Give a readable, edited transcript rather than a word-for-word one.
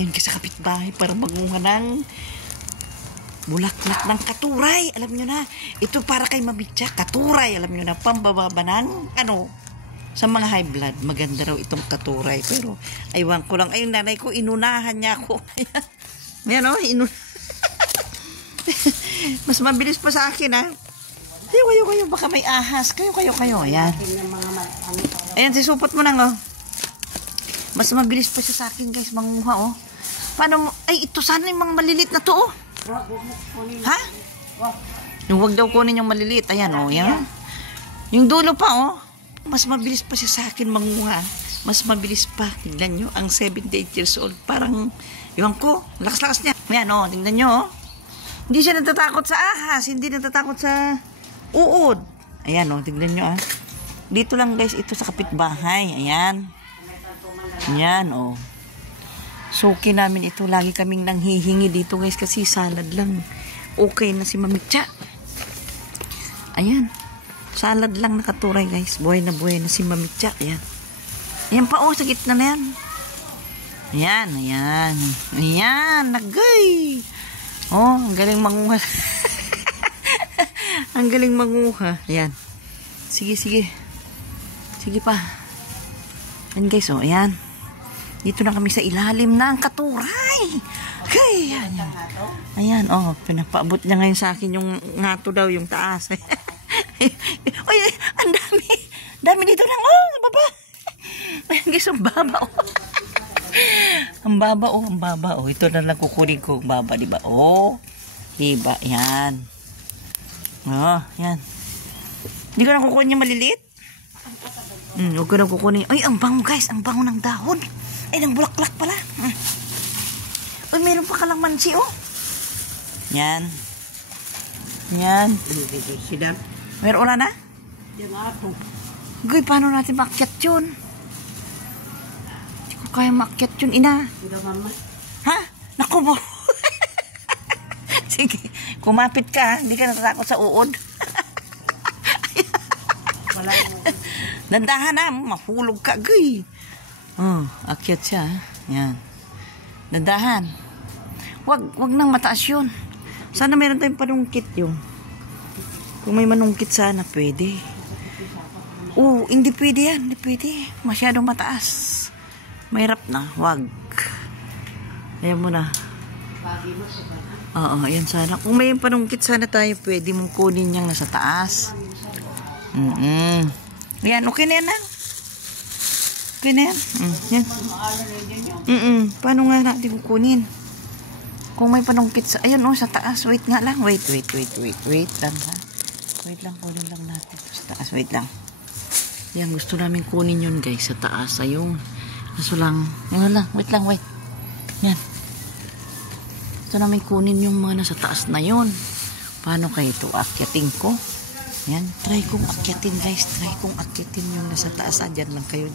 Ayun ka sa kapitbahay para magunga ng bulaklak ng katuray. Alam nyo na, ito para kay Mamitya, katuray. Alam nyo na, pambababa ng sa mga high blood. Maganda raw itong katuray. Pero, aywan ko lang. Ayun, nanay ko, inunahan niya ako. Ayan o, mas mabilis pa sa akin, ha. Kayo, baka may ahas. Kayo. Ayan. Ayan, sisupot mo lang, oh. Mas mabilis pa siya sa akin, guys, manguha, oh. Paano mo? Ay, ito sana yung mga malilit na to, oh. Ha? Yung wag daw kunin yung maliliit. Ayan, oh, yan. Yung dulo pa, oh. Mas mabilis pa siya sa akin manguha. Mas mabilis pa. Tingnan nyo, ang 78 years old. Parang, iwan ko, lakas-lakas niya. Ayan, oh, tingnan nyo, oh. Hindi siya natatakot sa ahas. Hindi natatakot sa uod. Ayan, oh, tingnan nyo, ah. Dito lang, guys, ito sa kapitbahay. Ayan. Ayan, oh. Suki namin ito. Lagi kaming nanghihingi dito, guys, kasi salad lang. Okay na si Mamitya. Ayan. Salad lang nakaturay, guys. Buhay na si Mamitya. Ayan. Ayan pa, oh, sa gitna na yan. Ayan. Ayan, nagay. Oh, ang galing manguha. Ang galing manguha. Ayan. Sige. Sige pa. Ayan, guys, oh, ayan. Dito na kami sa ilalim ng katuray. Okay, ayan, oh, pinapaabot niya ngayon sa akin yung ngato daw, yung taas. Uy, ang dami dito lang, oh, sa baba. Ayan, guys, ang baba, oh. Ang baba, oh. Ito na lang kukunin ko, ang baba, diba? Oh, diba, yan. Oh, yan. Hindi ko na kukunin yung maliliit. Huwag ko na kukunin. Ay, ang bango, guys, ang bango ng dahon. Ay, ng bulaklak pala. Uy, meron pa kalamansi, oh. Yan. Meron na na? Guy, paano natin makyat yun? Hindi ko kaya makyat yun, ina. Ha? Naku mo. Sige, kumapit ka, ha? Hindi ka natatakot sa uod. Dandahan na, mahulog ka, guy. Oh, akyat siya. Yan. Dandahan. Wag nang mataas yun. Sana meron tayong panungkit yung. Kung may manungkit sana, pwede. Oh, hindi pwede yan. Hindi pwede. Masyadong mataas. Mahirap na. Wag. Ayan mo na. Oo, ayan sana. Kung may panungkit sana tayo, pwede mong kunin yung nasa taas. Ayan, okay na yan na. Okay na yan. Yan. Paano nga natin kukunin? Kung may panungkit sa... Ayun, oh, sa taas. Wait nga lang. Wait lang, ha? Wait lang, kunin lang natin. Sa taas, wait lang. Yan, gusto namin kunin yun, guys. Sa taas. Ayun. Kaso lang. Ayun lang. Wait. Yan. Gusto namin kunin yung mga nasa taas na yun. Paano kayo ito? Akyatin ko. Yan, try kong akyatin, guys. Try kong akyatin yung nasa taas. Diyan lang kayo.